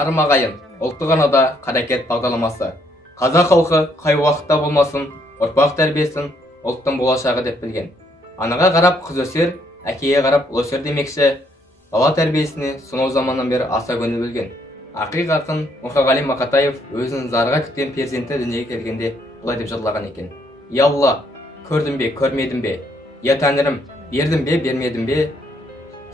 Армағайын, ұлттық арнада қарекет бағдарламасы. Қазақ халқы қай уақытта болмасын, ұрпақ тәрбиесін ұлттың болашағы деп білген. Анаға қарап қыз өсер, әкеге қарап ұл өсер демекші, бала тәрбиесіне сонау заманнан бері аса көңіл бөлген. Ақиқ ақын Мұқағали Мақатаев өзінің зарға күткен перзенті дүниеге келгенде былай деп жырлаған екен: «Я Алла, көрдім бе, көрмедім бе? Я Тәңірім, бердім бе, бермедім бе?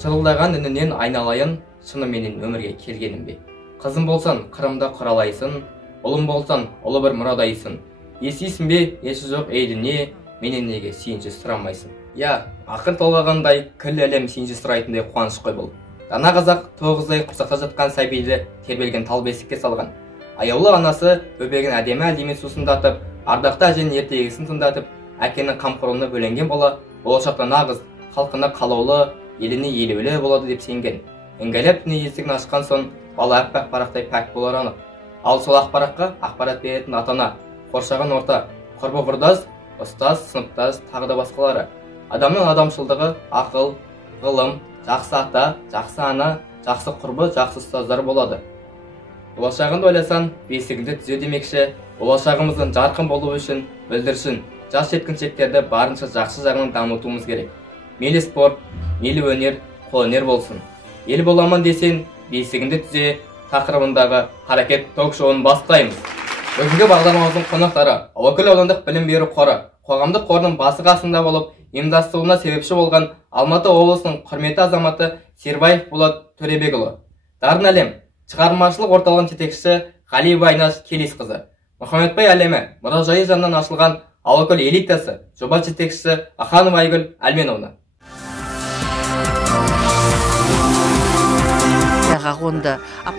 Шырылдаған үнінен айналайын, шыныменен өмірге келгенім бе? Қызым болсан, қырымда құралайсың, ұлым болсан, ұлы бір мұрадайсың. Естисің бе, есі жоқ ей дүние, менен неге сүйінші сұрамайсың?» Я, ақын толғағандай, күллі әлем сүйінші сұрайтындай қуаныш қой бұл. Дана қазақ 9 ай құрсақта жатқан сәбиді тербелген тал бесікке салған. Аяулы анасы бөбегін әдемі сусындатып, ардақты әженің ертегісін тыңдатып, әкенің қамқорлығына бөленген бала болашақта нағыз, халқына қалаулы, еліне елеулі болады деп сенген. Іңгәлеп дүние есігін ашқан соң, бала әппақ парақтай пәк болар анық. Ал сол ақпаратқа ақпарат беретін ата-ана, қоршаған орта, құрбы құрдас, ұстаз, сыныптас, тағы да басқалары. Адамның адамшылдығы ақыл, ғылым, жақсы ата, жақсы ана, жақсы құрбы, жақсы ұстаздар болады. Болашағыңды ойласаң, бесігіңді түзе демекші, болашағымыздың жарқын болуы үшін бүлдіршін, жас жеткіншектерді барынша жақсы жағынан дамытуымыз керек. Мейлі спорт, мейлі өнер, қолөнер болсын. Ел боламын десең, бесігіңді түзе тақырыбындағы қарекет ток-шоуын бастаймыз. Бүгінгі бағдарламамыздың қонақтары Алакөл аудандық білім беру қоры, қоғамдық қорының басы қасында болып, ұйымдастыруына себепші болған Алматы облысының құрметті азаматы Сербаев Болат Төребекұлы. Дарын әлем шығармашылық орталығының жетекшісі Ғалиева Айнаш Келесқызы. Мұхамедбай әлемі мұражайы жанынан ашылған Алакөл элитасы жоба жетекшісі Аханова Айгүл Әлменовна.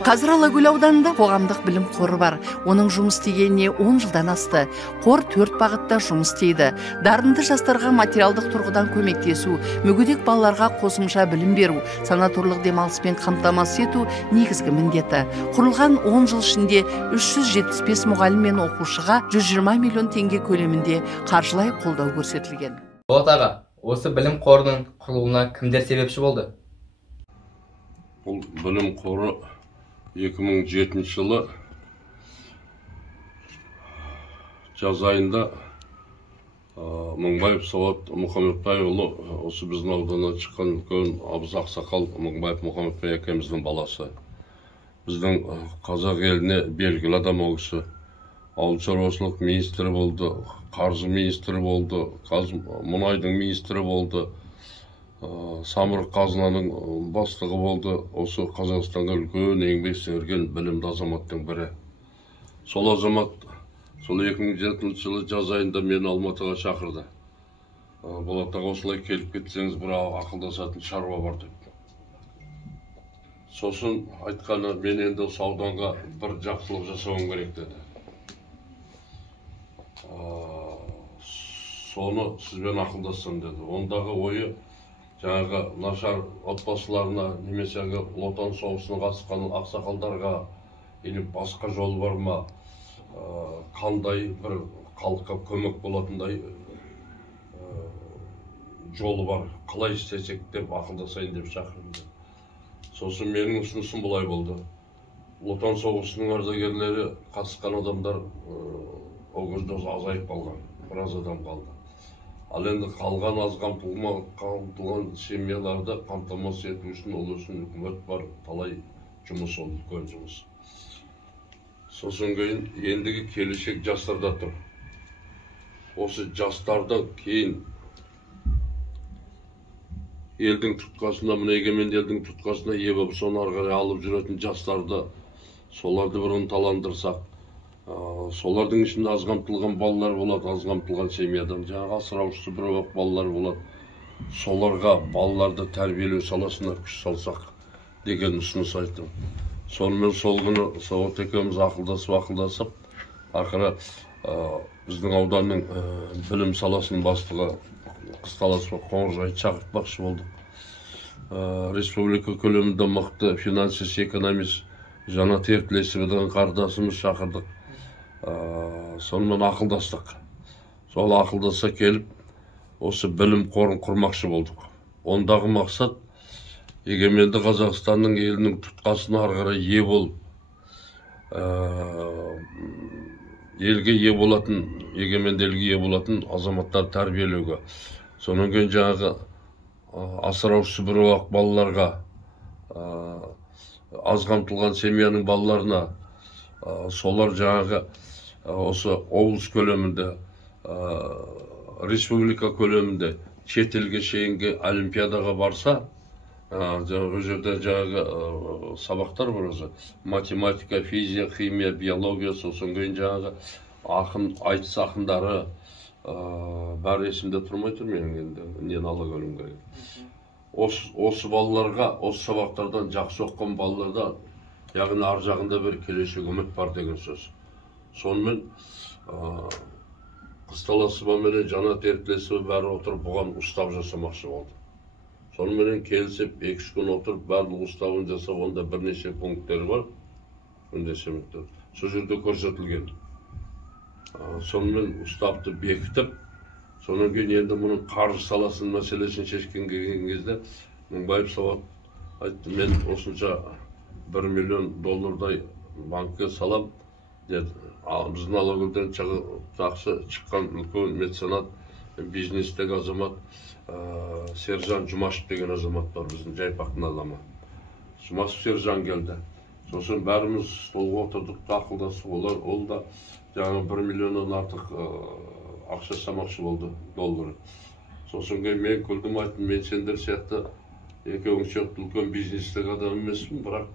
Қазір Алакөл ауданында қоғамдық білім қоры бар. Оның жұмыс істегеніне 10 жылдан асты. Қор 4 бағытта жұмыс істейді. Дарынды жастарға материалдық тұрғыдан көмектесу, мүгедек балаларға қосымша білім беру, санаторлық демалыспен қамтамасыз ету негізгі міндеті. Құрылған 10 жыл ішінде 375 мұғалім мен оқушыға 120 миллион теңге көлемінде қаржылай қолдау көрсетілген. Болат аға, осы білім қорының құрылуына кімдер себепші болды? Бұл білім қоры 2007 жылы жаз айында Мыңбаев Сауат Мұхамедбайұлы, осы біздің ауданнан шыққан үлкен абыз ақсақал Мыңбаев Мұхамедбай әкеміздің баласы. Біздің қазақ еліне белгілі адам ол кісі. Ауыл шаруашылық министрі болды, қаржы министрі болды, мұнайдың министрі болды, самұрық қазынаның бастығы болды. Осы Қазақстанға үлкен еңбек сіңірген білімді азаматтың бірі. Сол азамат сол 2007 жылы жаз айында мені Алматыға шақырды. Болат аға, осылай келіп кетсеңіз бір ақылдасатын шаруа бар депті. Сосын айтқаны, мен енді осы ауданға бір жақсылық жасауым керек деді. Соны сізбен ақылдассам деді. Ондағы ойы жаңағы нашар отбасыларына, немесе отан соғысына қатысқан ақсақалдарға или басқа жол бар ма, қандай бір халыққа көмек болатындай жолы бар, қалай істесек деп ақылдасайын деп шақырды. Сосын менің ұсынысым бұлай болды. Отан соғысының ардагерлері қатысқан адамдар ол кезде азайып қалған, біраз адам қалды. Ал енді қалған аз қамтылған семьяларды қамтамасыз ету үшін ол үшін үкімет бар, талай жұмыс, ол үлкен жұмыс. Сосын кейін ендігі келешек жастарда тұр. Осы жастардан кейін елдің тұтқасына, мына егеменді елдің тұтқасына ие болып, соны ары қарай алып жүретін жастарды, соларды бір ынталандырсақ, солардың ішінде аз қамтылған балалар болады, аз қамтылған семьядан, жаңағы асыраушысы бір балалар болады. Соларға балаларды тәрбиелеу саласына күш салсақ деген ұсыныс айттым. Сонымен сол күні Сауат екеуміз ақылдасып, ақыры біздің ауданның білім саласының бастығы Қысталаспа Қоңыржайды шақыртпақшы болдық. Республика көлемінде мықты финансист, экономист Жанат Ертілесовтың қардасымыз шақырдық. Сонымен ақылдастық. Сол ақылдаса келіп, осы білім қорын құрмақшы болдық. Ондағы мақсат егеменді Қазақстанның елінің тұтқасына ары қарай ие болып, елге ие болатын, егеменді елге ие болатын азаматтар тәрбиелеуге. Сонан кейін жаңағы асыраушысы біреуақ балаларға, аз қамтылған семьяның балаларына, солар жаңағы осы облыс көлемінде, республика көлемінде шет елге шейінгі олимпиадаға барса, жаңағы жерде жаңағы сабақтар бар өзі. Математика, физика, химия, биология, сосын кейін жаңағы айтыс ақындары бәрі есімде тұрмай тұр менің енді, нені ала көрім керек. Осы балаларға, осы сабақтардан жақсы оққан балаларда, яғни ар жағында бір келешек үміт бар деген сөз. Сонымен Қысталасыба менен Жанат Ертлесова бәрі отырып бұған ұстап жасамақшы болды. Сонымен келісіп, 2-3 күн отырып, барлық ұстабын жасап, онда бірнеше пункттері бар. Сол жерде көрсетілген. Сонымен ұстапты бекітіп, сонан кейін енді мұның қаржы саласының мәселесін шешкен келген кезде, Мыңбаев Сауат айтты, мен осынша $1 миллион банкке салам, деді. Біздің Алакөлден жақсы шыққан үлкен меценат, бизнестегі азамат Сержан Жұмашев деген азамат бар, біздің Жайпақтың адамы. Жұмашев Сержан келді. Сосын бәріміз столға отырдық, ақылдасып, ол да жаңа 1 миллионнан артық ақша самақшы болды, доллары. Сосын мен күлдім, айттым, мен сендер сияқты екеуің сияқты үлкен бизнестегі адам емеспін, бірақ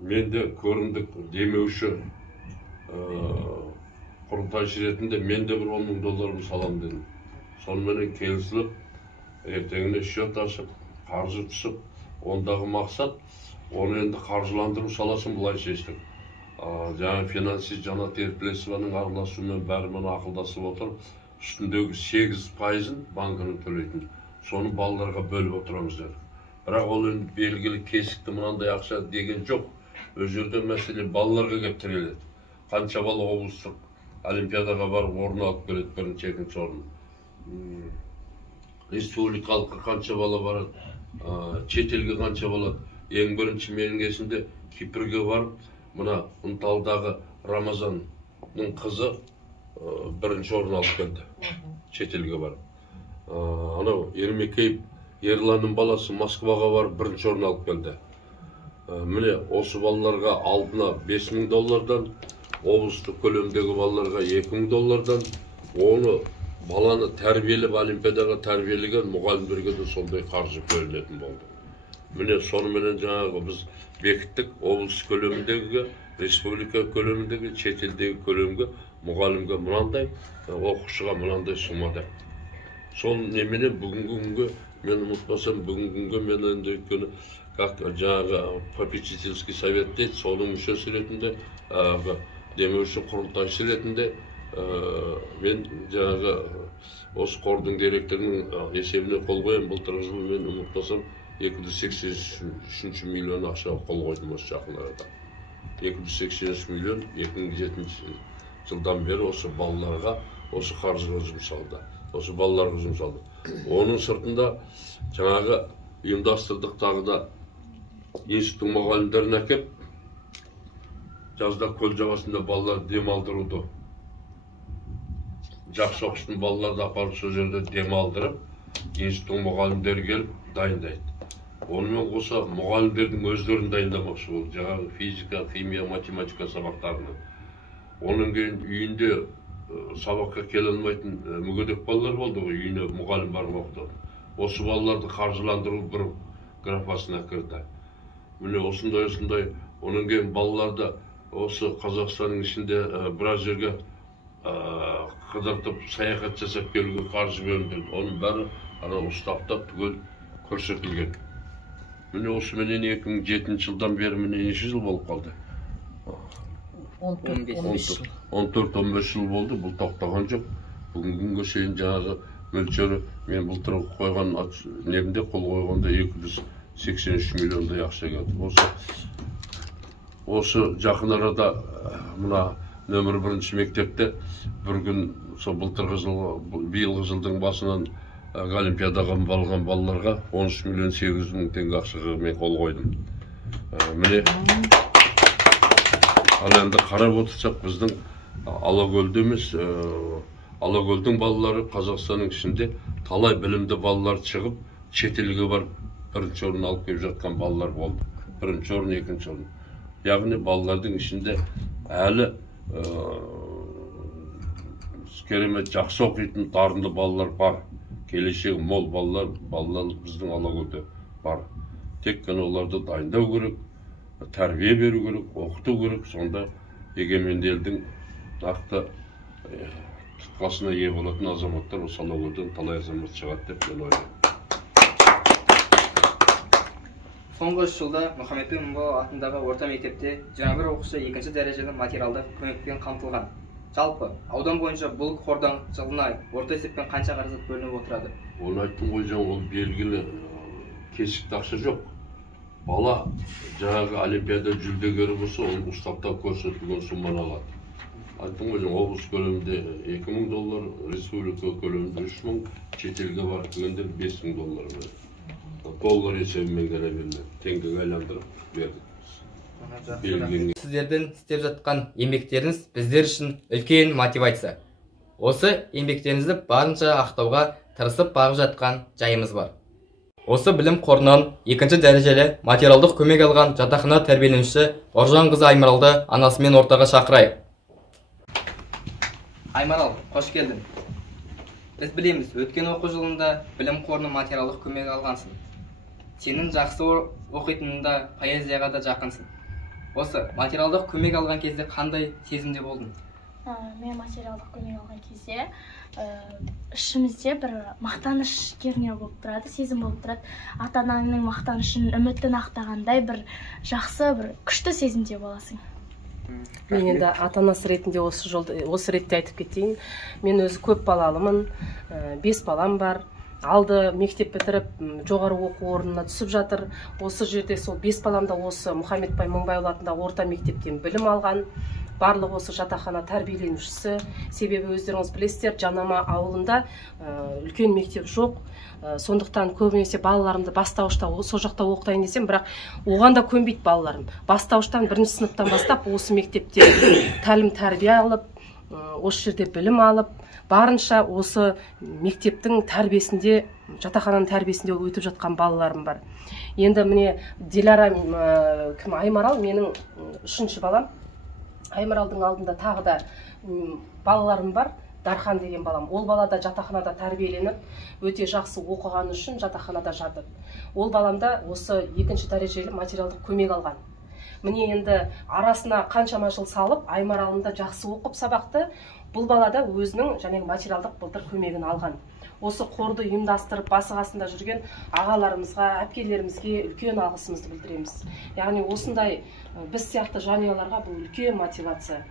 мен де көрімдік демеуші құрылтайшы ретінде мен де $10 000 салам дедім. Сонымен келісіліп, ертеңіне счет ашып, қаржы түсіп, ондағы мақсат, оны енді қаржыландыру саласын бұлай шештік. Жаңа финансист Жанат Ертлесованың араласуымен бәрімен ақылдасып отыр, үстіндегі 8%-ын банкының төлейтін. Соны балаларға бөліп отырамыз дедік. Бірақ ол енді белгілі кесікті мынандай ақша деген жоқ. Өз жерде мәселе балаларға кеп тіреледі. Қанша бала облыстық олимпиадаға барып орын алып келеді, бірінші, екінші орын. Республикалыққа қанша бала барады, шет елге қанша бала. Ең бірінші менің есімде Кипрге барып, мына Ынталдағы Рамазанның қызы бірінші орын алып келді, шет елге барып. Анау Ермекеев Ерланның баласы Москваға барып бірінші орын алып келді. Міне осы балаларға алдына $5,000, облыстық көлемдегі балаларға $2,000, оны баланы тәрбиелеп, олимпиадаға тәрбиелеген мұғалімдерге де сондай қаржы бөлінетін болды. Міне сонымен жаңағы біз бекіттік, облыс көлеміндегі, республика көлеміндегі, шет елдегі көлемге, мұғалімге мынандай, оқушыға мынандай сумада. Сол неменен бүгінгі күнге, мен ұмытпасам, бүгінгі күнге мен енді өйткені жаңағы попечительский совет дейді, соның мүшесі ретінде, демеуші құрылтайшы ретінде мен жаңағы осы қордың директорының есебіне қол қоям. Былтырғы жылы мен ұмытпасам 283 миллион ақша қол қойдым осы жақын арада. 283 миллион 2007 жылдан бері осы балаларға, осы қаржыға жұмсалды. Осы балаларға жұмсалды. Оның сыртында жаңағы ұйымдастырдық тағы да институттың мұғалімдерін әкеп, жазда көл жағасында балалар демалдыруды. Жақсы оқысын балаларды апарып сол жерде демалдырып, институттың мұғалімдері келіп дайындайды. Онымен қоса мұғалімдердің өздерін дайындамақшы болды. Жаңағы физика, химия, математика сабақтарына. Оның кейін үйінде сабаққа келе алмайтын мүгедек балалар болды ғой, үйіне мұғалім барып оқытады. Осы балаларды қаржыландыру бір графасына кірді. Міне осындай, оның кейін балаларды осы Қазақстанның ішінде біраз жерге қыдыртып саяхат жасап келуге қаржы бөлінді. Оның бәрі ұстаптап түгел көрсетілген. Міне осы менен 2007 жылдан бері міне неше жыл болып қалды? 14-15 жыл болды, бұл тоқтаған жоқ. Бүгінгі күнге шейін жаңағы мөлшері мен былтыр қойған немде қол қойғанда 283 миллиондай ақша келді. Осы жақын арада мына нөмір 1 мектепте бір күн сол былтырғы жылғы, биылғы жылдың басынан олимпиадаға барған балаларға 13 миллион 800 мың теңге ақшаға мен қол қойдым. Міне Ал енді қарап отырсақ біздің Алакөлде емес, Алакөлдің балалары Қазақстанның ішінде талай білімді балалар шығып, шетелге барып бірінші орын алып келіп жатқан балалар болды. Бірінші орын, екінші орын. Яғни балалардың ішінде әлі керемет жақсы оқитын дарынды балалар бар. Келешегі мол балалар біздің Алакөлде бар. Тек қана оларды дайындау керек, тәрбие беру керек, оқыту керек. Сонда егеменді елдің нақты тұтқасына ие болатын азаматтар осы Алакөлден талай азамат шығады деп мен ойлаймын. Соңғы 3 жылда Мұхаммед Мыңбау атындағы орта мектепте 21 оқушы 2-ші дәрежелі материалдық көмекпен қамтылған. Жалпы, аудан бойынша бұл қордан жылына орта есеппен қанша қаражат бөлініп отырады? Оны айттым ғой жаңа, ол белгілі кесікті ақша жоқ. Бала жаңағы олимпиада жүлдегері болса, оны уставта көрсетілген сумманы алады. Айттым ғой жаңа, облыс көлемінде $2000, республика көлемінде 3000, шетелге барып келгендер $5000 доллар есебімен ғана беріледі. Теңгеге айландырып бердік. Сіздердің істеп жатқан еңбектеріңіз біздер үшін үлкен мотивация. Осы еңбектеріңізді барынша ақтауға тырысып бағып жатқан жайымыз бар. Осы білім қорынан 2-ші дәрежелі материалдық көмек алған жатақхана тәрбиеленушісі Оржан қызы Аймаралды анасымен ортаға шақырайық. Аймарал, қош келдің. Біз білеміз, өткен оқу жылында білім қорының материалдық көмек алғансың. Сенің жақсы оқитынында поэзияға да жақынсың. Осы материалдық көмек алған кезде қандай сезімде болдың? Мен материалдық көмек алған кезде ішімізде бір мақтаныш кернеу болып тұрады, сезім болып тұрады. Ата-анаңның мақтанышын үмітін ақтағандай бір жақсы, бір күшті сезімде боласың. Мен енді ата-анасы ретінде осы ретте айтып кетейін. Мен өзі көп балалымын, 5 балам бар. Алды мектеп бітіріп, жоғары оқу орнына түсіп жатыр. Осы жерде сол 5 баламда осы Мұхаммед Мыңбау атындағы орта мектептен білім алған. Барлығы осы жатақхана тәрбиеленушісі. Себебі өздеріңіз білесіздер, Жанама ауылында үлкен мектеп жоқ. Сондықтан көбінесе балаларымды бастауышта сол жақта оқытайын десем, бірақ оған да көнбейді балаларым. Бастауыштан 1-ші сыныптан бастап осы мектепте тәлім тәрбие алып, осы жерде білім алып, барынша осы мектептің тәрбиесінде, жатақхананың тәрбиесінде өтіп жатқан балаларым бар. Енді міне Дилара Аймарал менің 3-ші балам. Аймаралдың алдында тағы да балаларым бар. Дархан деген балам. Ол бала да жатақханада тәрбиеленіп, өте жақсы оқыған үшін жатақханада жатыр. Ол баламда осы 2-ші дәрежелі материалдық көмек алған. Міне енді арасына қаншама жыл салып, Аймаралымда жақсы оқып сабақты, бұл балада өзінің және материалдық былтыр көмегін алған. Осы қорды ұйымдастырып, басы қасында жүрген ағаларымызға, әпкелерімізге үлкен алғысымызды білдіреміз. Яғни осындай біз сияқты жанұяларға бұл үлкен мотивация.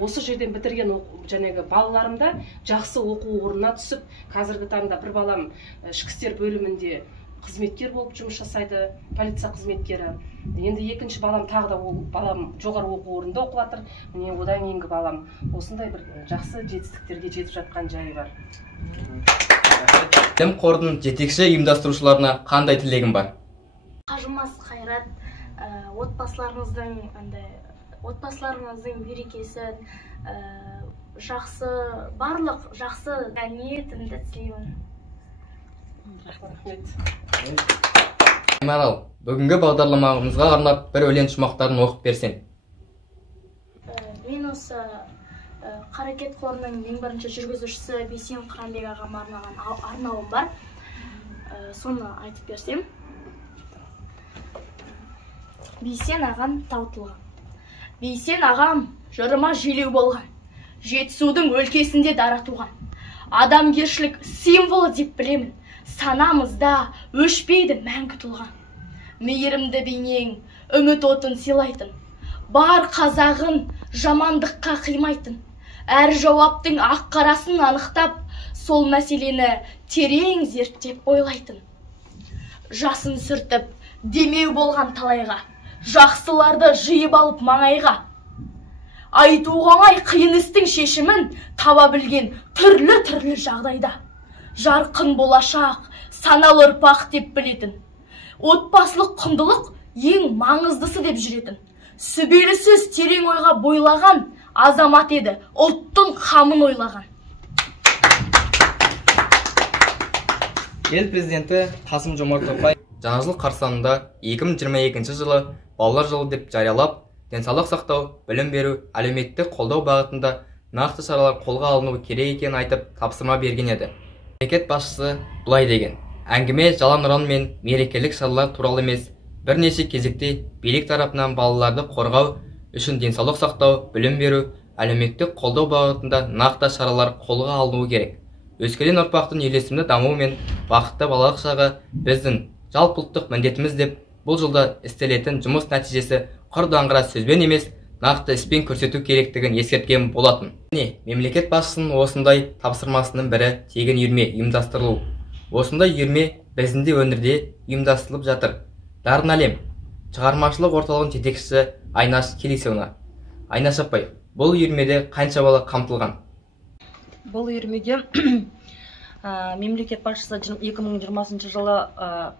Осы жерден бітірген жәнегі балаларымда жақсы оқу орнына түсіп, қазіргі таңда бір балам ішкі істер бөлімінде қызметкер болып жұмыс жасайды, полиция қызметкері. Енді 2-ші балам тағы да ол балам жоғары оқу орнында оқып жатыр. Міне одан кейінгі балам осындай бір жақсы жетістіктерге жетіп жатқан жайы бар. Білім қордың жетекші ұйымдастырушыларына қандай тілегің бар? Қажымас қайрат, отбасыларыңыздың берекесін, барлық жақсы ниетімді тілеймін. Аймарал, бүгінгі бағдарламамызға арнап бір өлең шумақтарын оқып берсең. Мен осы Қарекет қорының ең бірінші жүргізушісі Бейсен Қыранбек ағама арнаған арнауым бар. Соны айтып берсем. Бейсен ағам таутылған. Бейсен ағам жырыма желеу болған. Жетісудың өлкесінде дара туған. Адамгершілік символы деп білемін. Санамызда өшпейді мәңгі тұлған. Мейірімді бейнең үміт отын сыйлайтын. Бар қазағын жамандыққа қимайтын. Әр жауаптың ақ қарасын анықтап, сол мәселені терең зерттеп ойлайтын. Жасын сүртіп, демеу болған талайға, жақсыларды жиып алып маңайға. Айтуға оңай қиын істің шешімін таба білген түрлі жағдайда. Жарқын болашақ, саналы ұрпақ деп білетін. Отбасылық құндылық ең маңыздысы деп жүретін. сүбелі сөз терең ойға бойлаған азамат еді, ұлттың қамын ойлаған. Ел президенті Қасым-Жомарт Тоқаев жаңа жыл қарсаңында 2022 жылы балалар жылы деп жариялап, денсаулық сақтау, білім беру, әлеуметтік қолдау бағытында нақты шаралар қолға алынуы керек екенін айтып тапсырма берген еді. Мемлекет басшысы былай деген: әңгіме жалаң ұран мен мерекелік шаралар туралы емес, бірнеше кезекте билік тарапынан балаларды қорғау үшін денсаулық сақтау, білім беру, әлеуметтік қолдау бағытында нақты шаралар қолға алынуы керек. Өскелең ұрпақтың үйлесімді дамуы мен бақытты балалық шағы біздің жалпыұлттық міндетіміз деп, бұл жылда істелетін жұмыс нәтижесі құр даңғыра сөзбен емес, нақты іспен көрсету керектігін ескерткен болатын. Мемлекет басшысының осындай тапсырмасының бірі тегін үйірме ұйымдастырылу. Осындай үйірме біздің де өңірде ұйымдастырылып жатыр. Дарын әлем шығармашылық орталығының жетекшісі Айнаш Келесеуна. Айнаш апай, бұл үйірмеде қанша бала қамтылған? Бұл үйірмеге мемлекет басшысы 2020 жылы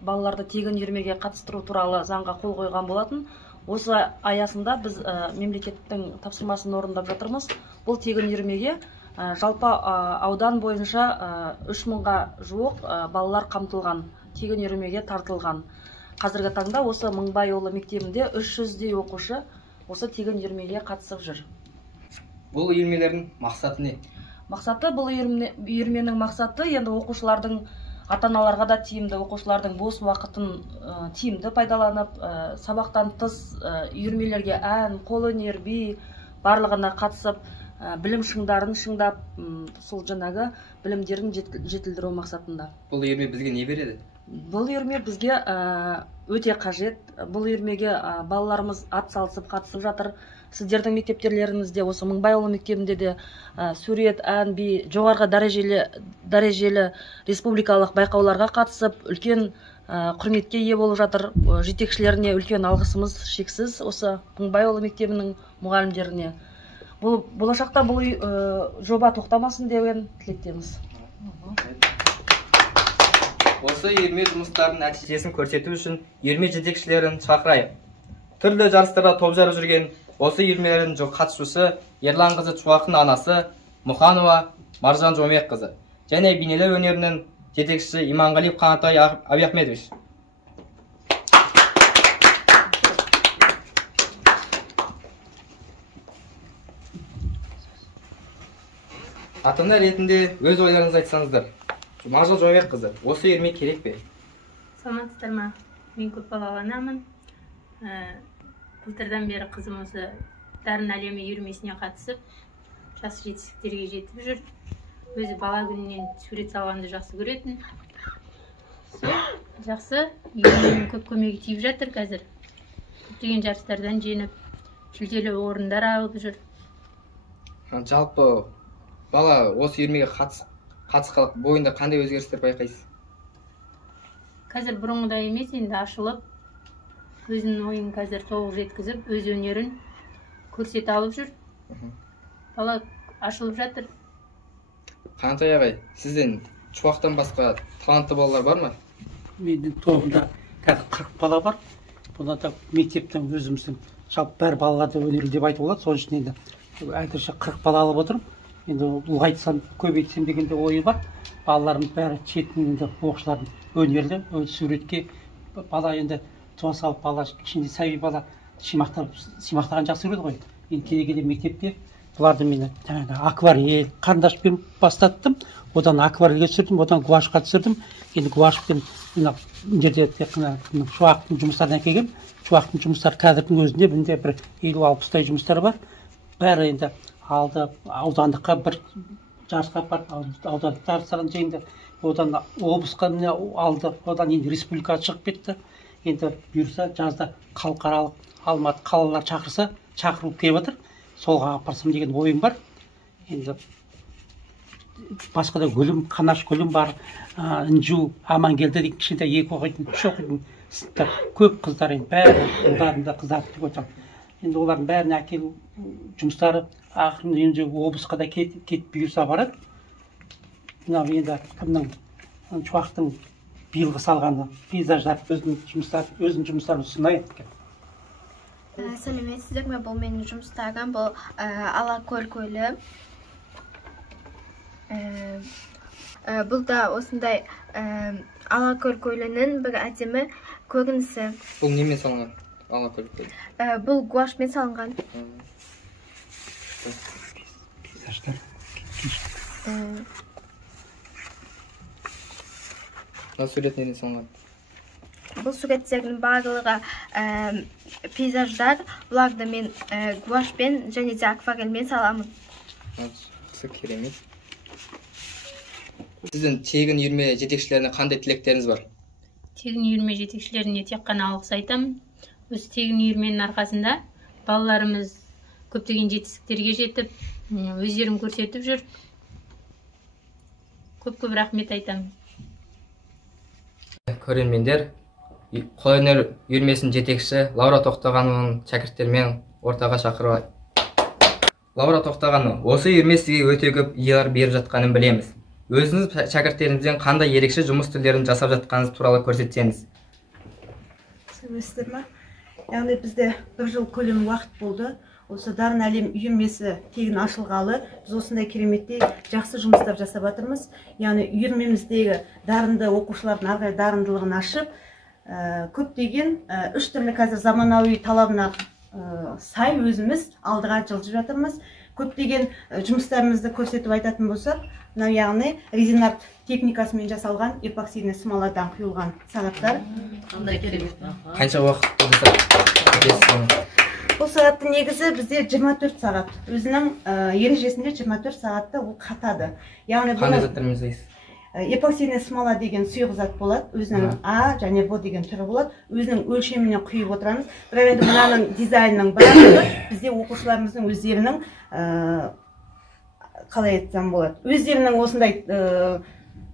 балаларды тегін үйірмеге қатыстыру туралы заңға қол қойған болатын. Осы аясында біз мемлекеттің тапсырмасын орындап жатырмыз. Бұл тегін үйірмеге жалпы аудан бойынша 3000-ға жуық балалар қамтылған, тегін үйірмеге тартылған. Қазіргі таңда осы Мыңбайұлы мектебінде 300-дей оқушы осы тегін үйірмеге қатысып жүр. Бұл үйірмелердің мақсаты не? Бұл үйірменің мақсаты енді оқушылардың, ата-аналарға да тиімді, оқушылардың бос уақытын тиімді пайдаланып, сабақтан тыс үйірмелерге ән, қолөнер, би барлығына қатысып, білім шыңдарын шыңдап, сол жаңағы білімдерін жетілдіру мақсатында. Бұл үйірме бізге не береді? Бұл үйірме бізге өте қажет. Бұл үйірмеге балаларымыз атсалысып қатысып жатыр. Сіздердің мектептеріңізде, осы Мыңбайұлы мектебінде де сурет, ән, би жоғарғы дәрежелі республикалық байқауларға қатысып, үлкен құрметке ие болып жатыр. Жетекшілеріне үлкен алғысымыз шексіз, осы Мыңбайұлы мектебінің мұғалімдеріне. Болашақта бұл жоба тоқтамасын деген тілектеміз. Осы үйірме жұмыстарының нәтижесін көрсету үшін үйірме жетекшілерін шақырайық. Түрлі жарыстарда топ жарып жүрген осы үйірмелердің қатысушысы Ерлан қызы Чуақтың анасы Мұханова Маржан Жомек қызы және бейнелер өнерінің жетекшісі Иманғалиев Қанатай Абиахмедович. Ата-ана ретінде өз ойларыңызды айтсаңыздар. Маржан Жомек қызы, осы үйірме керек пе? Саламатсыздар ма? Мен көп балалы анамын. Былтырдан бері қызым осы Дарын әлемі үйірмесіне қатысып, жас жетістіктерге жетіп жүр. Өзі бала күнінен сурет салғанды жақсы көретін. Жақсы, үйірменің көп көмегі тиіп жатыр қазір. Көптеген жарыстардан жеңіп, жүлделі орындар алып жүр. Жалпы бала осы үйірмеге қатысқалық бойында қандай өзгерістер байқайсыз? Қазір бұрынғыдай емес, енді ашылып, өзінің ойын қазір толық жеткізіп, өз өнерін көрсете алып жүр. Бала ашылып жатыр. Қанатай ағай, сізден Чуақтан басқа талантты балалар бар ма? Менің тобымда қазір 40 бала бар. Бұны да мектептің өзіміздің жалпы бәр балаларды өнерлі деп айтуға болады. Соның үшін енді әзірше 40 бала алып отырмын. Енді ұлғайтсам, көбейтсем дегенде ойы бар. Балаларым бәрі шетінен оқушылардың өнерлі, суретке бала енді туа салып бала, кішкене сәби бала симақтаған жақсы көреді ғой. Енді келе-келе мектепте бұларды мен акварель, қарындашпен бастаттым. Одан акварельге түсірдім, одан гуашқа түсірдім. Енді гуашпен мына жерде тек қана Чуақтың жұмыстарын әкелгем. Чуақтың жұмыстары қазірдің өзінде мінде бір 50-60-тай жұмыстар бар. Бәрі енді алды, аудандыққа бір жарысқа бар, аудандық жарыстарын жеңді. Одан облысқа алды, одан енді республикаға шығып кетті. Енді бұйырса жазда халықаралық Алматы қалалар шақырса, шақырып келіп жатыр. Солға апарсам деген ойым бар. Енді басқа да гүлім, қанаш гүлім бар, Інжу, Амангелді деген кішкентай 2 оқитын, 3 оқитын сыныптар көп қыздар, енді бәрі ұлдарында қыздарды деп отырмын. Енді олардың бәрін әкелу жұмыстары ақырын енді облысқа да кетіп бұйырса барады. Мынау енді кімнің Чуақтың биылғы салғаны пейзаждар өзінің жұмыстарын ұсынайық. сәлеметсіздер ме? Бұл менің жұмыстарым, бұл Алакөл көлі. Бұл да осындай Алакөл көлінің бір әдемі көрінісі. Бұл немен салынған? Алакөл көлі. Бұл гуашпен салынған. Сурет неден салынған? Бұл суреттердің барлығы пейзаждар. Бұларды мен гуашпен және де акварельмен саламын. Керемет. Сіздің тегін үйірме жетекшілеріне қандай тілектеріңіз бар? Тегін үйірме жетекшілеріне тек қана алғыс айтамын. Осы тегін үйірменің арқасында балаларымыз көптеген жетістіктерге жетіп, өздерін көрсетіп жүр. Көп рахмет айтамын. Көрермендер, қолөнер үйірмесінің жетекші Лаура Тоқтағанованың шәкірттерімен ортаға шақырып. Лаура Тоқтағанова, осы үйірме сізге өте көп идеялар беріп жатқанын білеміз. Өзіңіз шәкірттеріңізден қандай ерекше жұмыс түрлерін жасап жатқаныңыз туралы көрсетсеңіз. Сәлеметсіздер ме? Яғни бізде 1 жыл көлемі уақыт болды. Осы Дарын әлем үйірмесі тегін ашылғалы, біз осындай кереметтей жақсы жұмыстар жасап жатырмыз. Яғни үйірмеміздегі дарынды оқушылардың арғы дарындылығын ашып, көптеген 3 түрлі қазір заманауи талабына сай өзіміз алдыға жылжып жатырмыз. Көптеген жұмыстарымызды көрсетіп айтатын болсақ, яғни резинарт техникасымен жасалған эпоксидный смоладан құйылған сағаттар. Қанша уақыт жасап? Бұл сағаттың негізі бізде 24 сағат. Өзінің ережесінде 24 сағатта ол қатады. Қандай заттармен жасайсыз? Эпоксидный смола деген сұйық зат болады. Өзінің А және Б деген түрі болады. Өзінің өлшеміне құйып отырамыз. Бірақ енді мынаның дизайнның барлығы бізде оқушыларымыздың өздерінің қалай айтсам болады, өздерінің осындай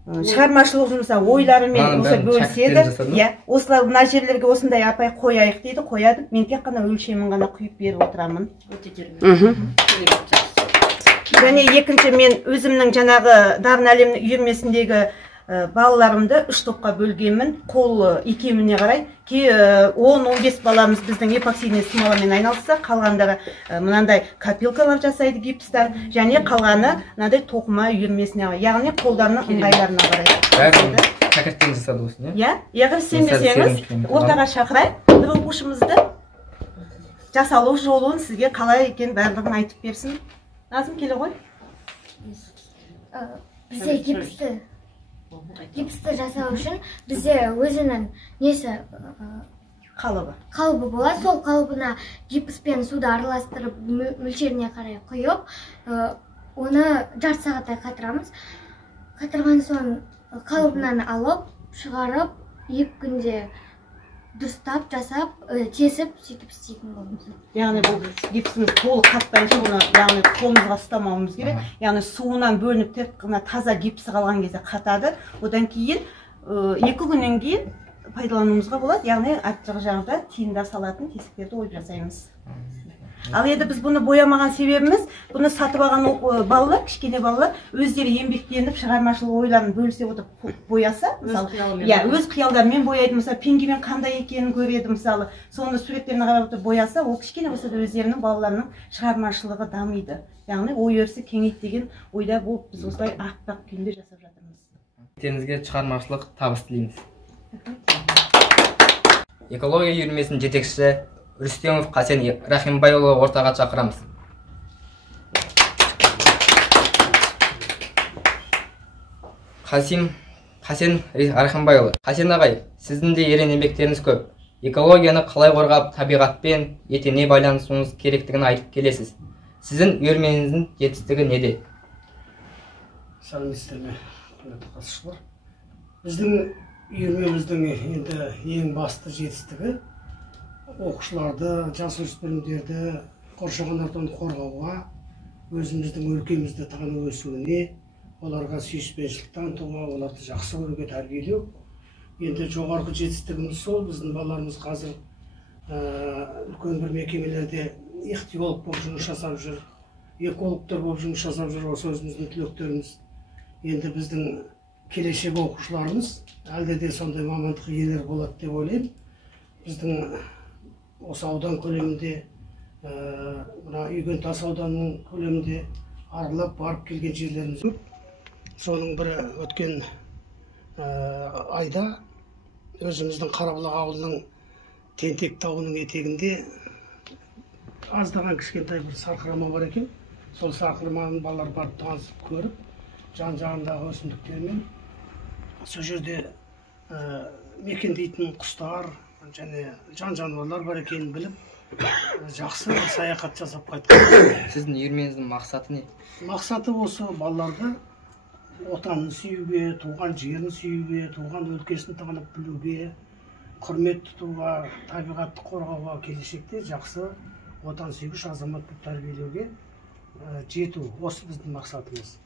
шығармашылық жұмыса ойларымен осы бөліседі. Осылар мына жерлерге осындай апай қояйық дейді, қояды. Мен тек қана өлшемін ғана құйып беріп отырамын. Және екінші, мен өзімнің жаңағы Дарын әлемінің үйірмесіндегі балаларымды 3 топқа бөлгенмін. Қол екеуіне қарай. 10-15 баламыз біздің эпоксидный смоламен айналысса, қалғандары мынандай копилкалар жасайды, гипстар, және қалғаны мынандай тоқыма үйірмесіне қарай. Яғни қолдарының ыңғайларына қарай. Бәрін шәкірттен жасады осыны, иә? Егер сенбесеңіз, ортаға шақырайық, бір оқушымызды жасалу жолын сізге қалай екен барлығын айтып берсін. Назым, келе ғой. Бізде гипсті жасау үшін бізде өзінің несі қалыбы болады. Сол қалыбына гипспен суды араластырып мөлшеріне қарай құйып, оны жарты сағаттай қатырамыз. Қатырған соң қалыбынан алып, шығарып, 2 күнде дұрыстап, жасап, тесіп, сөйтіп істейтін болдымыз. Яғни бұл гипсіміз толық қатпайынша, оны яғни қолымызға ұстамауымыз керек. Яғни суынан бөлініп тек қана таза гипсі қалған кезде қатады. Одан кейін 2 күннен кейін пайдалануымызға болады. Яғни арт жағында тиындар салатын тесіктерді ойып жасаймыз. Ал енді біз бұны боямаған себебіміз, бұны сатып алған балалар, кішкене балалар өздері еңбектеніп шығармашылық ойларын бөлісе отырып бояса, өз қиялдарымен бояйды, мысалы пеңгемен қандай екенін көреді, мысалы соны суреттеріне қарап отырып бояса, ол кішкене болса да өздерінің балаларының шығармашылығы дамиды. Яғни ой өрісі кеңейді деген ойда болып, біз осылай ақ күйінде жасап жатырмыз. Сіздеріңізге шығармашылық табыс тілейміз. Экология үйірмесінің жетекшісі Рүстемов Қасен Рахимбайұлы ортаға шақырамыз. Қасен Рахимбайұлы. Қасен ағай, сіздің де ерен еңбектеріңіз көп. Экологияны қалай қорғап, табиғатпен етене байланысуыңыз керектігін айтып келесіз. Сіздің үйірменіңіздің жетістігі неде? Сәлеметсіздер ме, құрметті қатысушылар. Біздің үйірмеміздің енді ең басты жетістігі оқушыларды, жасөспірімдерді қоршаған ортаны қорғауға, өзіміздің өлкемізді танып өсуіне, оларға сүйіспеншілік танытуға, оларды жақсы көруге тәрбиелеу. Енді жоғарғы жетістігіміз сол. Біздің балаларымыз қазір үлкен бір мекемелерде ихтиолог болып жұмыс жасап жүр, экологтар болып жұмыс жасап жүр. Осы өзіміздің түлектеріміз. Енді біздің келешек оқушыларымыз әлде де сондай мамандық иелері болады деп ойлаймын. Біздің осы аудан көлемінде мына үйген тас ауданының көлемінде аралап барып келген жерлеріміз көп. Соның бірі өткен айда өзіміздің Қарабұлақ ауылының Тентек тауының етегінде аздаған кішкентай бір сарқырама бар екен. Сол сарқыраманы балалар барып танысып көріп, жан-жағындағы өсімдіктермен сол жерде мекендейтін құстар және жан-жануарлар бар екенін біліп, жақсы саяхат жасап қайтқан. Сіздің үйірменіңіздің мақсаты не? Мақсаты осы балаларды отанын сүюге, туған жерін сүюге, туған өлкесін танып білуге, құрмет тұтуға, табиғатты қорғауға, келешекте жақсы отан сүйгіш азамат болып тәрбиелеуге жету. Осы біздің мақсатымыз.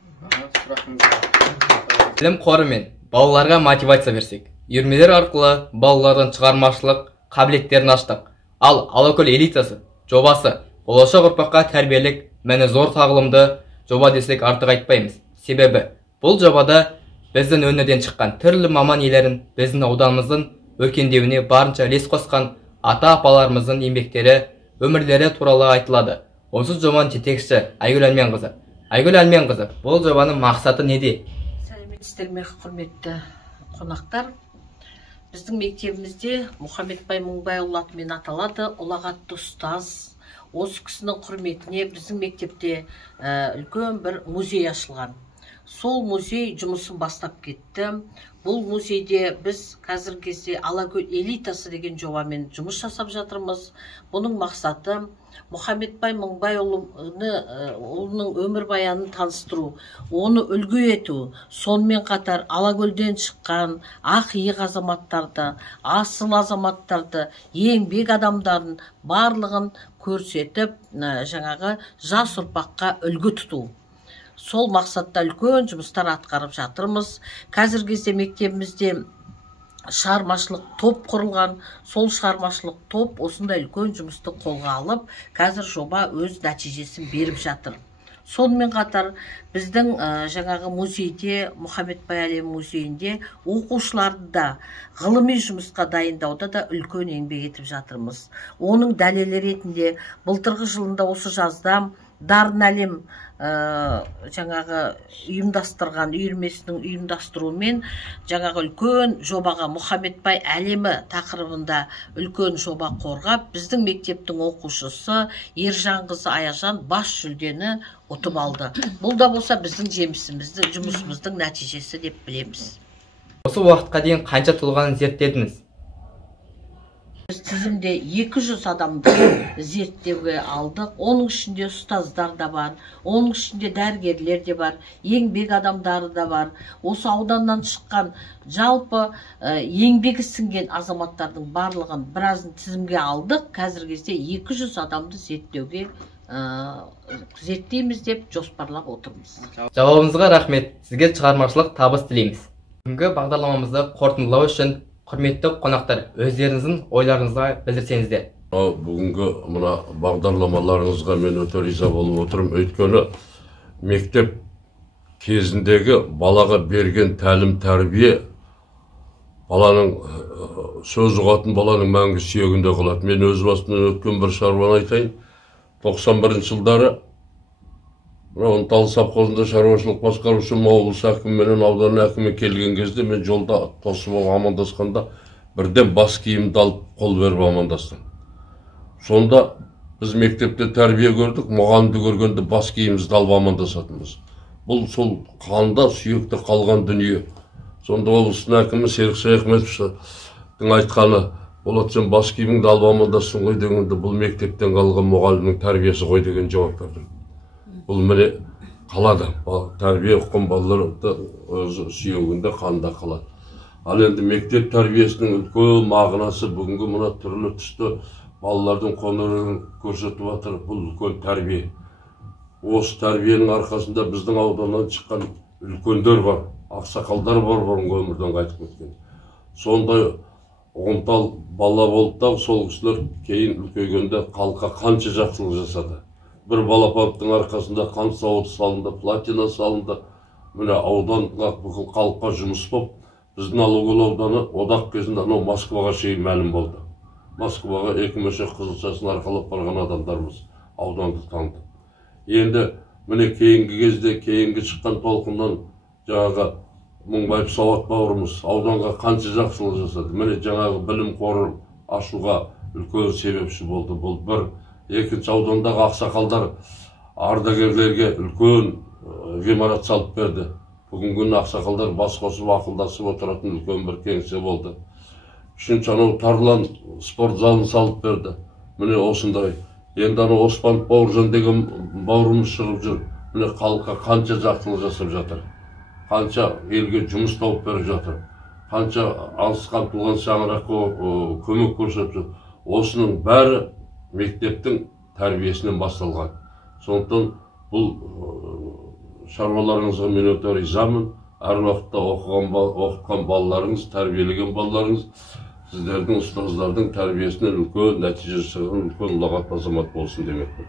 Білім қоры мен балаларға мотивация берсек, үйірмелер арқылы балалардың шығармашылық қабілеттерін аштық. Ал Алакөл элитасы жобасы болашақ ұрпаққа тәрбиелік мәні зор тағылымды жоба десек артық айтпаймыз. Себебі бұл жобада біздің өңірден шыққан түрлі маман иелерін біздің ауданымыздың өркендеуіне барынша үлес қосқан ата-апаларымыздың еңбектері, өмірлері туралы айтылады. Осы жобаның жетекшісі Айгүл Әлменқызы. Айгүл Әлменқызы, бұл жобаның мақсаты неде? Сәлеметсіздер ме, құрметті қонақтар. Біздің мектебімізде Мұхаммедбай Мыңбайұлы атымен аталады, ұлағатты ұстаз. Осы кісінің құрметіне біздің мектепте үлкен бір музей ашылған. Сол музей жұмысын бастап кетті. Бұл музейде біз қазіргі кезде Алакөл элитасы деген жобамен жұмыс жасап жатырмыз. Бұның мақсаты Мұхаммедбай Мыңбайұлының өмірбаянын таныстыру, оны үлгі ету, сонымен қатар Алакөлден шыққан ақ иық азаматтарды, асыл азаматтарды, еңбек адамдарын барлығын көрсетіп, жаңағы жас ұрпаққа үлгі тұту. Сол мақсатта үлкен жұмыстар атқарып жатырмыз. Қазіргі кезде мектебімізде шығармашылық топ құрылған. Сол шығармашылық топ осындай үлкен жұмысты қолға алып, қазір жоба өз нәтижесін беріп жатыр. Сонымен қатар біздің жаңағы музейде, Мұхаммедбай әлем музейінде оқушыларды да ғылыми жұмысқа дайындауда да үлкен еңбек етіп жатырмыз. Оның дәлелі ретінде былтырғы жылында осы жазда Дарын әлем жаңағы ұйымдастырған үйірмесінің ұйымдастыруымен жаңағы үлкен жобаға Мұхаммедбай әлемі тақырыбында үлкен жоба қорғап, біздің мектептің оқушысы Ержанқызы Аяжан бас жүлдені ұтып алды. Бұл да болса біздің жемісіміздің, жұмысымыздың нәтижесі деп білеміз. Осы уақытқа дейін қанша тұлғаны зерттедіңіз? Тізімде 200 адамды зерттеуге алдық. Оның ішінде ұстаздар да бар, оның ішінде дәрігерлер де бар, еңбек адамдары да бар. Осы ауданнан шыққан жалпы еңбегі сіңген азаматтардың барлығын біразын тізімге алдық. Қазіргі кезде 200 адамды зерттейміз деп жоспарлап отырмыз. Жауабыңызға рахмет. Сізге шығармашылық табыс тілейміз. Бүгінгі бағдарламамызды қорытындылау үшін құрметті қонақтар, өздеріңіздің ойларыңызға білдірсеңіздер. Бүгінгі мына бағдарламаларыңызға мен өте риза болып отырмын. Өйткені мектеп кезіндегі балаға берген тәлім тәрбие баланың сөз ұғатын баланың мәңгі сүйегінде қалады. Мен өз басымнан өткен бір шаруаны айтайын. 91 жылдары Онталы совхозында шаруашылық басқарушы облыс әкімімен аудан әкімі келген кезде мен жолда тосып амандасқанда бірден бас киімді алып қол беріп амандастым. Сонда біз мектепте тәрбие көрдік, мұғалімді көргенде бас киімімізді алып амандасатынбыз. Бұл сол қанда сүйекте қалған дүние. Сонда облыстың әкімі Серік Шаяхметовтің айтқаны, Болат, сен бас киіміңді алып амандастың ғой дегенде, бұл мектептен қалған мұғалімнің тәрбиесі ғой деген жауап бердім. Бұл міне қалады. Тәрбие оқыған балалар өз сүйегінде қанда қалады. Ал енді мектеп тәрбиесінің үлкен мағынасы бүгінгі мына түрлі түсті балалардың қоңырын көрсетіп жатыр. Бұл үлкен тәрбие. Осы тәрбиенің арқасында біздің ауданнан шыққан үлкендер бар, ақсақалдар бар, бұрынғы өмірден қайтып кеткен. Сондай онтал бала болды да, сол кісілер кейін үлкейгенде халыққа қанша жақсылық жасады. Бір балапандың арқасында қан зауыты салынды, платина салынды. Міне ауданға бүкіл халыққа жұмыс болып, біздің Алакөл ауданы одақ кезінде Москваға шейін мәлім болды. Москваға екі мешек қызылшасын арқалап барған адамдармыз. аудандық таныдық. Енді міне кейінгі кезде, кейінгі шыққан толқыннан жаңағы Мыңбаев Сауат бауырымыз ауданға қанша жақсылық жасады. Міне жаңағы білім қорын ашуға үлкен себепші болды. Бұл бір. Екінші, аудандағы ақсақалдар ардагерлерге үлкен ғимарат салып берді. Бүгінгі күні ақсақалдар бас қосып ақылдасып отыратын үлкен бір кеңсе болды. Үшінші, анау Тарлан спорт залын салып берді. Міне осындай. Енді анау Оспанов Бауыржан деген бауырымыз шығып жүр. Міне халыққа қанша жақсылық жасап жатыр. Қанша елге жұмыс тауып беріп жатыр. Қанша алыс қамтылған шаңыраққа көмек көрсетіп жүр. Осының бәрі мектептің тәрбиесінен басталған. Сондықтан бұл шаруаларыңызға мен өте ризамын. Әр уақытта оқытқан балаларыңыз, тәрбиелеген балаларыңыз сіздердің ұстаздардың тәрбиесінен үлкен нәтиже шығарған үлкен ұлағат азамат болсын демекпін.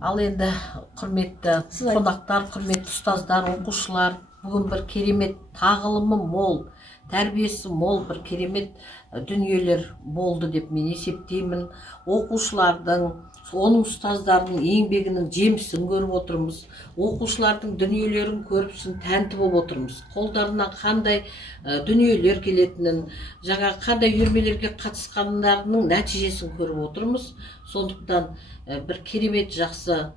Ал енді құрметті қонақтар, құрметті ұстаздар, оқушылар, бүгін бір керемет тағылымы мол, тәрбиесі мол бір керемет дүниелер болды деп мен есептеймін. Оқушылардың, оның ұстаздарының еңбегінің жемісін көріп отырмыз. Оқушылардың дүниелерін көріпсін тәнті болып отырмыз. Қолдарынан қандай дүниелер келетінін, жаңа қандай үйірмелерге қатысқандарының нәтижесін көріп отырмыз. Сондықтан бір керемет жақсы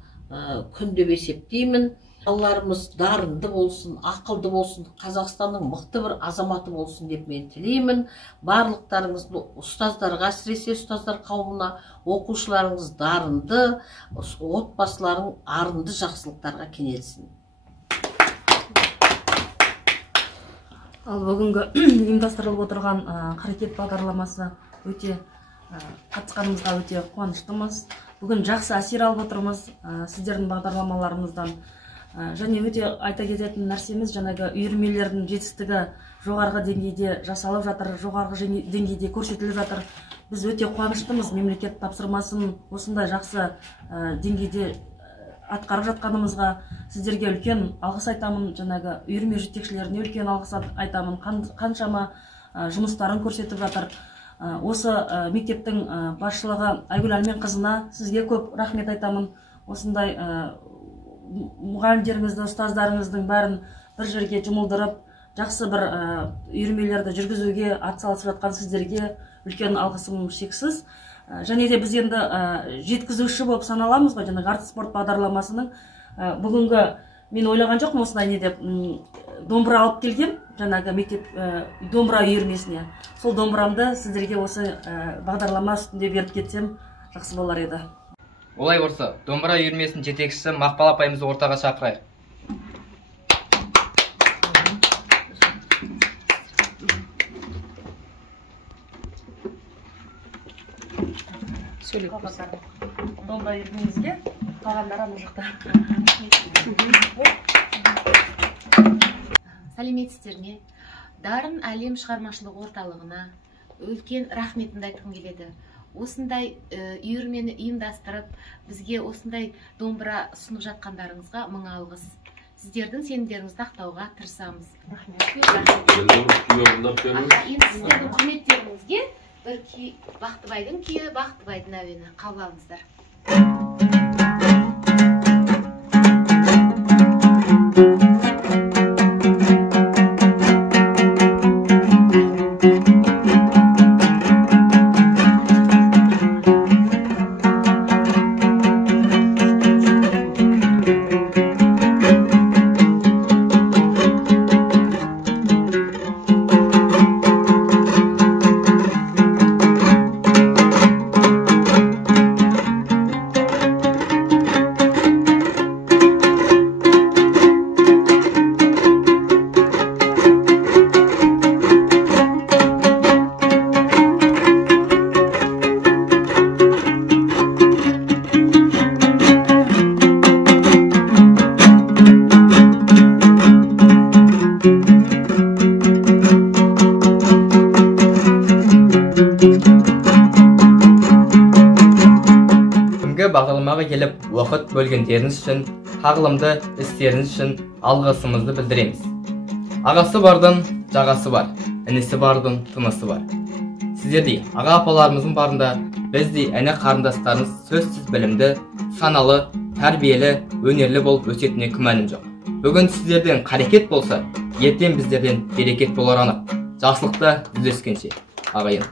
күн деп есептеймін. Балаларымыз дарынды болсын, ақылды болсын, Қазақстанның мықты бір азаматы болсын деп мен тілеймін. Барлықтарыңыз ұстаздарға, әсіресе ұстаздар қауымына, оқушыларыңыз дарынды, отбасыларың арынды жақсылықтарға кенелсін. Ал бүгінгі ұйымдастырылып отырған қарекет бағдарламасы өте қатысқанымызға өте қуаныштымыз. Бүгін жақсы әсер алып отырмыз сіздердің бағдарламаларыңыздан. Және өте айта кететін нәрсеміз, жаңағы үйірмелердің жетістігі жоғарғы деңгейде жасалып жатыр, жоғарғы деңгейде көрсетіліп жатыр. Біз өте қуаныштымыз мемлекет тапсырмасын осындай жақсы деңгейде атқарып жатқанымызға. Сіздерге үлкен алғыс айтамын, жаңағы үйірме жетекшілеріне үлкен алғыс айтамын. Қаншама жұмыстарын көрсетіп жатыр. Осы мектептің басшылығы Айгүл Әлменқызына сізге көп рахмет айтамын. Осындай мұғалімдеріңізді, ұстаздарыңыздың бәрін бір жерге жұмылдырып, жақсы бір үйірмелерді жүргізуге атсалысып жатқан сіздерге үлкен алғысым шексіз. Және де біз енді жеткізуші болып саналамыз ғой, жаңағы арт спорт бағдарламасының. Бүгінгі мен ойлаған жоқпын осындай не деп, домбыра алып келгем, жаңағы мектеп домбыра үйірмесіне. Сол домбырамды сіздерге осы бағдарлама үстінде беріп кетсем жақсы болар еді. Олай болса, домбыра үйірмесінің жетекшісі Мақпал апайымызды ортаға шақырайық. Домбыра үйірмемізге қалғандар ана жақта. Сәлеметсіздер ме? Дарын әлем шығармашылық орталығына үлкен рахметімді айтқым келеді. Осындай үйірмені ұйымдастырып, бізге осындай домбыра ұсынып жатқандарыңызға мың алғыс. Сіздердің сенімдеріңізді ақтауға тырысамыз. Енді сіздердің құрметтеріңізге бір күй, Бақтыбайдың күйі, Бақтыбайдың әуені қабыл алыңыздар. Бағдарламаға келіп уақыт бөлгендеріңіз үшін, тағылымды істеріңіз үшін алғысымызды білдіреміз. Ағасы бардың жағасы бар, інісі бардың тынысы бар. Сіздердей аға апаларымыздың барында біздей әне қарындастарымыз сөзсіз білімді, саналы, тәрбиелі, өнерлі болып өсетіне күмәнім жоқ. Бүгін сіздерден қарекет болса, ертең біздерден берекет болар анық. Жақсылықта жүздескенше, ағайын.